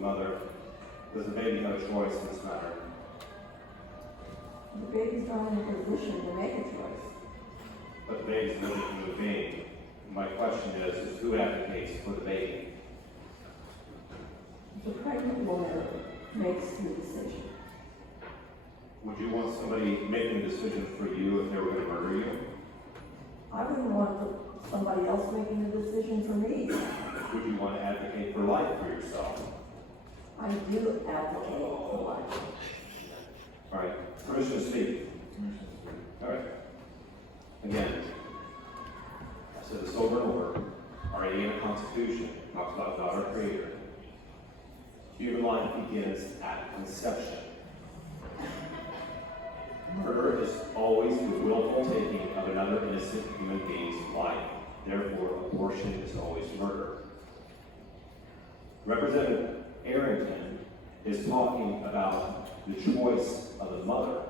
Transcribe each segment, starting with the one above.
mother. Does the baby have a choice in this matter? The baby's not in a position to make a choice. But the baby's living human being. My question is who advocates for the baby? The pregnant woman makes the decision. Would you want somebody making a decision for you if they were going to murder you? I wouldn't want somebody else making the decision for me. Would you want to advocate for life for yourself? I do advocate for life. All right, permission to speak. All right. Again, I said this over and over. Our Indiana Constitution talks about God our Creator. Human life begins at conception. Murder is always the willful taking of another innocent human being's life. Therefore, abortion is always murder. Representative Errington is talking about the choice of the mother.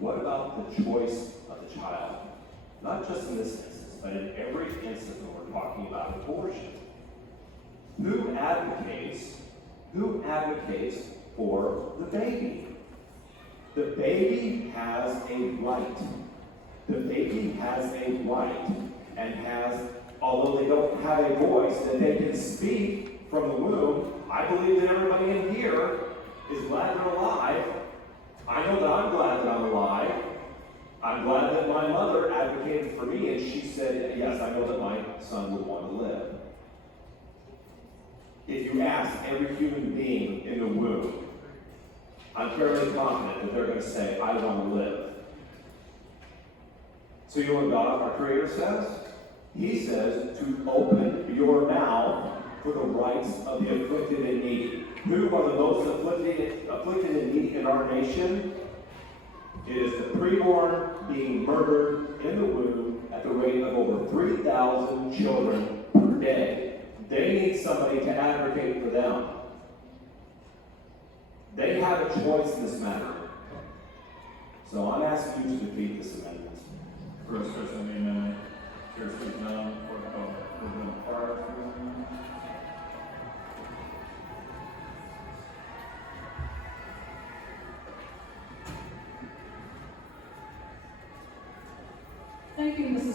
What about the choice of the child? Not just in this instance, but in every instance when we're talking about abortion. Who advocates for the baby? The baby has a right. The baby has a right and has, although they don't have a voice, that they can speak from the womb. I believe that everybody in here is glad they're alive. I know that I'm glad that I'm alive. I'm glad that my mother advocated for me and she said, yes, I know that my son would want to live. If you ask every human being in the womb, I'm fairly confident that they're going to say, I want to live. So you know what God, our Creator, says? He says to open your mouth for the rights of the afflicted and needy. Who are the most afflicted and needy in our nation? It is the preborn being murdered in the womb at the rate of over 3,000 children per day. They need somebody to advocate for them. They have a choice in this matter. So I'm asking you to defeat this amendment. For assertion of the amendment, Chair speaks now. President Park. Thank you, Mrs.